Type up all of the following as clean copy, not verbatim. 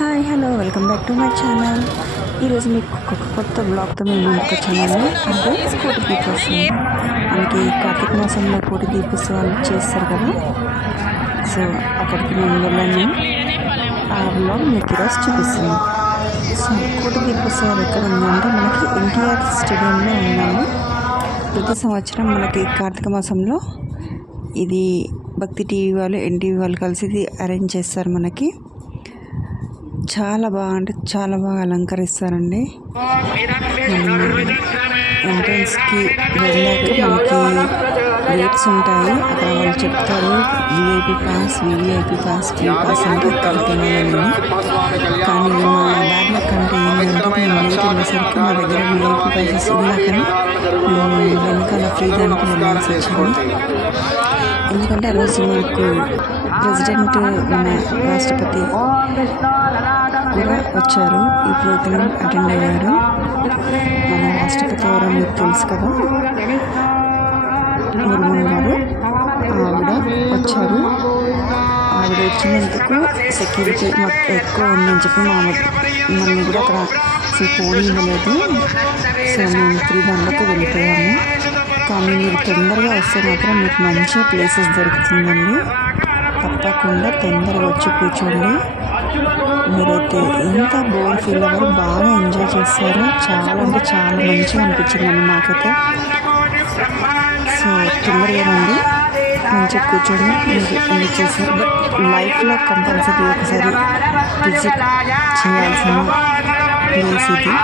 Hi hello welcome back to my channel. ఈరోజు మీకు ఒక కొత్త బ్లాగ్తో మేము ముందుకు వచ్చాను. అంటే కోటి దీపోత్సవం. మనకి కార్తీక మాసంలో కోటి దీపోత్సవాలు చేస్తారు కదా, సో అక్కడికి నేను వెళ్ళాను. ఆ బ్లాగ్ మీకు ఈరోజు చూపిస్తుంది. సో కోటి దీపోత్సవాలు ఎక్కడ ఉందంటే మనకి ఎన్టీఆర్ స్టేడియంలో ఉన్నాము. ప్రతి సంవత్సరం మనకి కార్తీక మాసంలో ఇది భక్తి టీవీ వాళ్ళు ఎన్టీవీ వాళ్ళు కలిసి ఇది అరేంజ్ చేస్తారు. మనకి చాలా బాగా అంటే చాలా బాగా అలంకరిస్తారండి. ఎంట్రన్స్కి వెళ్ళాక మనకి రేట్స్ ఉంటాయి. అక్కడ వాళ్ళు చెప్తారు VIP pass, VVIP pass, free pass అంటే ఇక్కడికి వెళ్ళాలని. కానీ మా బ్యాడ్ లక్ అంటే ఏంటంటే మేము లేట్ వెళ్ళేసరికి మా దగ్గర విఐపి పాసెస్ ఉన్నా కానీ మేము వెనకాల ఫ్రీ దానికి వెళ్ళాల్సి వచ్చింది. ఎందుకంటే ఆ రోజు మనకు ప్రెసిడెంట్ మన రాష్ట్రపతి కూడా వచ్చారు. ఈ ప్రోగ్రాం అటెండ్ అయ్యారు. మన రాష్ట్రపతి ఎవరో మీకు తెలుసు కదా, ముర్ము గారు. ఆవిడ వచ్చారు. ఆవిడ వచ్చినందుకు సెక్యూరిటీ మాకు ఎక్కువ ఉందని చెప్పి మమ్మల్ని కూడా అక్కడ అసలు పోనీయలేదు. సో మేము 3 గంటలకు వెళ్ళిపోయాము. కానీ మీరు తొందరగా వస్తే మాత్రం మీకు మంచిగా ప్లేసెస్ దొరుకుతుందండి. తప్పకుండా తొందరగా వచ్చి కూర్చోండి. మీరైతే ఎంత బోర్ ఫీల్ అవ్వరు, బాగా ఎంజాయ్ చేస్తారు. చాలా అంటే చాలా మంచిగా అనిపించిందండి మాకైతే. సో తొందరగా రండి, మంచిగా కూర్చొని మీరు ఎంజాయ్ చేస్తారు. బట్ లైఫ్లో కంపల్సరీ ఒకసారి విజిట్ చేయాల్సిన ప్లేస్ ఇది.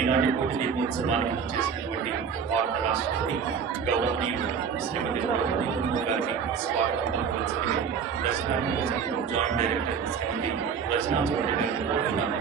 ఈనాటి కోటి దీపోత్సవాన్ని చేసినటువంటి భారత రాష్ట్రపతి గౌరవనీయులు శ్రీమతి ద్రౌపది ముర్ము గారికి స్వాగతం పలకవలసిందిగా ప్రెసిడెంట్ జాయింట్ డైరెక్టర్ శ్రీమతి రచనా చౌదరి గారిని కోరుతున్నాను.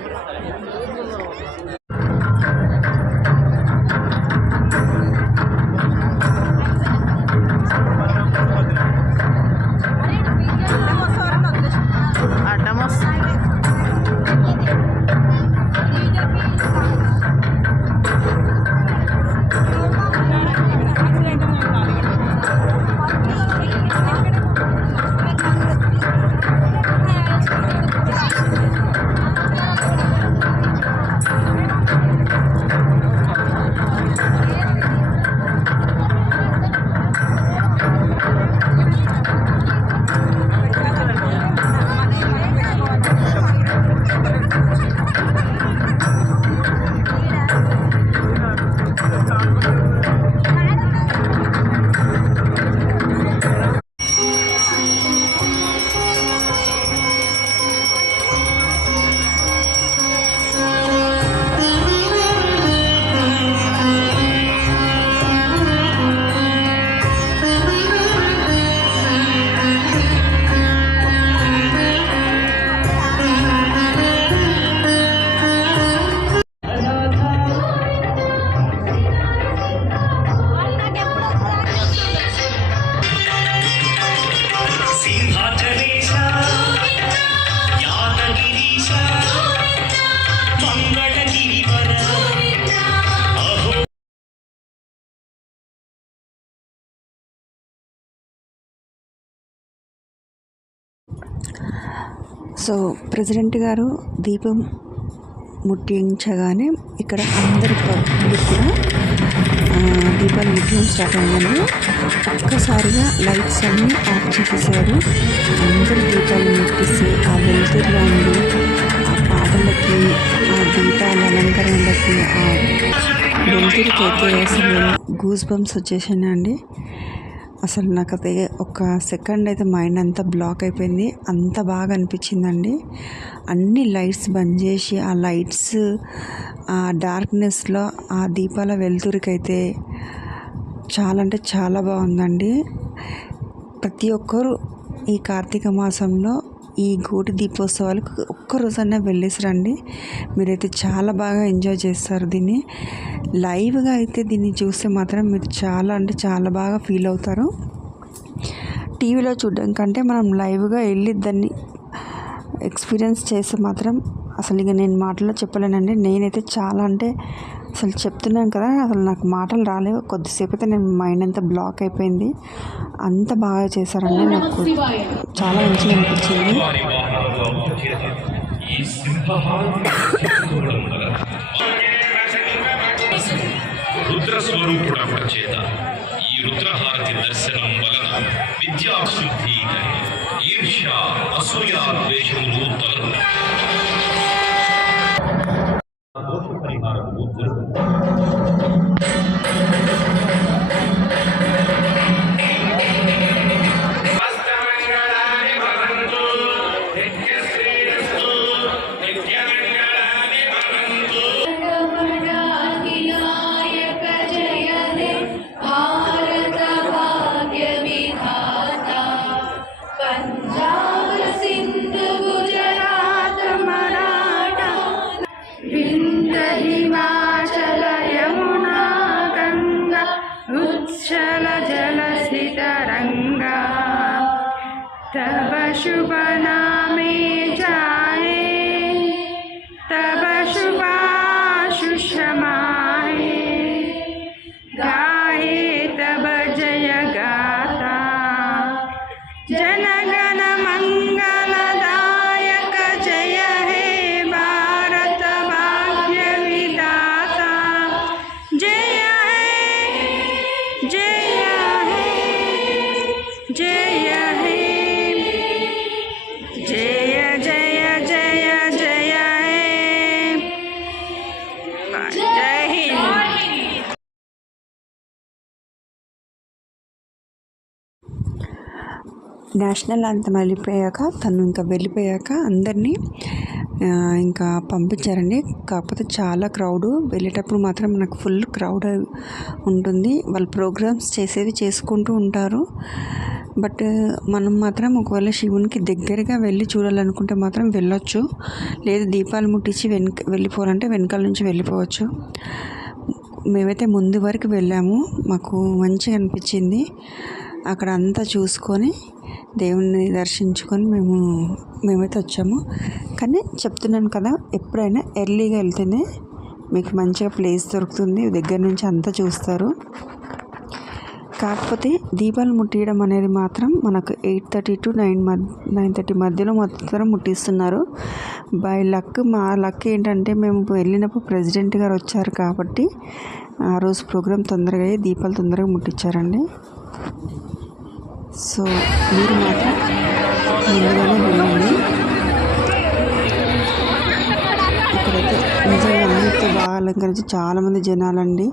సో ప్రెసిడెంట్ గారు దీపం ముట్టించగానే ఇక్కడ అందరి పబ్లిక్ కూడా దీపాలు ముట్టించడం స్టార్ట్ అయిందండి. ఒక్కసారిగా లైట్స్ అన్నీ ఆఫ్ చేసేసారు. అందరూ దీపాలు ముట్టిస్తే ఆ వెలుతురులో ఉండి ఆ పాటలకి ఆ దీపాల అలంకరణలకి ఆ వెలుతురికి అయితే అసలు గూస్ బంప్స్ వచ్చేసాయండి. అసలు నాకు అయితే ఒక సెకండ్ అయితే మైండ్ అంతా బ్లాక్ అయిపోయింది. అంత బాగా అనిపించిందండి. అన్ని లైట్స్ బంద్ చేసి ఆ లైట్స్ ఆ డార్క్నెస్లో ఆ దీపాల వెలుతురికైతే చాలా అంటే చాలా బాగుందండి. ప్రతి ఒక్కరూ ఈ కార్తీక మాసంలో ఈ గోటి దీపోత్సవాలకు ఒక్కరోజన్నా వెళ్ళేసి రండి. మీరైతే చాలా బాగా ఎంజాయ్ చేస్తారు. దీన్ని లైవ్గా అయితే దీన్ని చూస్తే మాత్రం మీరు చాలా అంటే చాలా బాగా ఫీల్ అవుతారు. టీవీలో చూడడం కంటే మనం లైవ్గా వెళ్ళి దాన్ని ఎక్స్పీరియన్స్ చేస్తే మాత్రం అసలు ఇక నేను మాటల్లో చెప్పలేనండి. నేనైతే చాలా అంటే అసలు చెప్తున్నాను కదా, అసలు నాకు మాటలు రాలేవు. కొద్దిసేపు అయితే నేను మైండ్ అంతా బ్లాక్ అయిపోయింది. అంత బాగా చేశారండి. నాకు చాలా మంచిగా అనిపించింది. రుద్రస్వరూపుడవట చేత ఈ రుద్రహారతి దర్శనం వలన విద్యాశుద్ధి ఈర్ష్య అసూయ ద్వేషములు తొలగు. దోష పరిహారము तब शुभ नामे जाए तब शुभाशुष समाए गाए तब जय गाता जनगण मंगलदायक जय हे भारत भाग्य विधाता जय हे जय हे जय हे जय जय जय जय हे जय हिंद। నేషనల్ యాంథమ్ వెళ్ళిపోయాక తను ఇంకా వెళ్ళిపోయాక అందరినీ ఇంకా పంపించారండి. కాకపోతే చాలా క్రౌడు. వెళ్ళేటప్పుడు మాత్రం మనకు ఫుల్ క్రౌడ్ ఉంటుంది. వాళ్ళు ప్రోగ్రామ్స్ చేసేవి చేసుకుంటూ ఉంటారు. బట్ మనం మాత్రం ఒకవేళ శివునికి దగ్గరగా వెళ్ళి చూడాలనుకుంటే మాత్రం వెళ్ళొచ్చు. లేదు దీపాలు ముట్టించి వెళ్ళిపోవాలంటే వెనకాల నుంచి వెళ్ళిపోవచ్చు. మేమైతే ముందు వరకు వెళ్ళాము. మాకు మంచిగా అనిపించింది. అక్కడ అంతా చూసుకొని దేవుణ్ణి దర్శించుకొని మేమైతే వచ్చాము. కానీ చెప్తున్నాను కదా, ఎప్పుడైనా ఎర్లీగా వెళ్తేనే మీకు మంచిగా ప్లేస్ దొరుకుతుంది. దగ్గర నుంచి అంతా చూస్తారు. కాకపోతే దీపాలు ముట్టియడం అనేది మాత్రం మనకు 8:30 to 9:30 మధ్యలో మొత్తం ముట్టిస్తున్నారు. బై లక్, మా లక్ ఏంటంటే మేము వెళ్ళినప్పుడు ప్రెసిడెంట్ గారు వచ్చారు కాబట్టి ఆ రోజు ప్రోగ్రాం తొందరగా అయ్యి దీపాలు తొందరగా ముట్టించారండి. సో మీరు మాత్రం ముందుగానే వెళ్ళండి. ఇక్కడైతే నిజంగా అన్నిటితో బాగా అలంకరించి చాలామంది జనాలండి.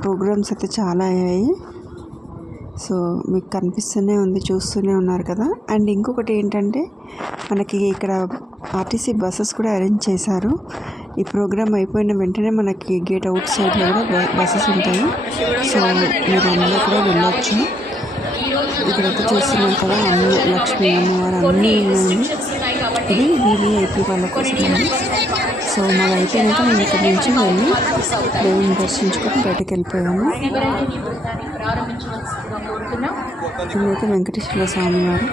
ప్రోగ్రామ్స్ అయితే చాలా అయ్యాయి. సో మీకు కనిపిస్తూనే ఉంది, చూస్తూనే ఉన్నారు కదా. అండ్ ఇంకొకటి ఏంటంటే మనకి ఇక్కడ ఆర్టీసీ బస్సెస్ కూడా అరేంజ్ చేశారు. ఈ ప్రోగ్రామ్ అయిపోయిన వెంటనే మనకి గేట్ అవుట్ సైడ్లో కూడా బస్సెస్ ఉంటాయి. సో మీరు అందులో కూడా వెళ్ళొచ్చు. ఇక్కడైతే చూస్తున్నాం కదా, అన్ని లక్ష్మీ అమ్మవారు అన్నీ ఉన్నాయి. ఇది వీవీఐపీ వాళ్ళ కోసం అండి. సో మాది అయిపోయినాక మేము ఇక్కడి నుంచి వెళ్ళి దేవుని దర్శించుకొని బయటకు వెళ్ళిపోయాము. ఇదైతే వెంకటేశ్వర స్వామి వారు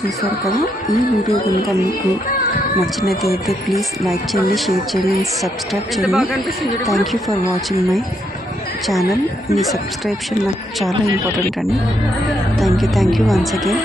చూసారు కదా. ఈ వీడియో కనుక మీకు నచ్చినట్లయితే ప్లీజ్ లైక్ చేయండి, షేర్ చేయండి, సబ్స్క్రైబ్ చేయండి. Thank you for watching my channel. Me subscription నాకు చాలా ఇంపార్టెంట్ అండి. Thank you once again.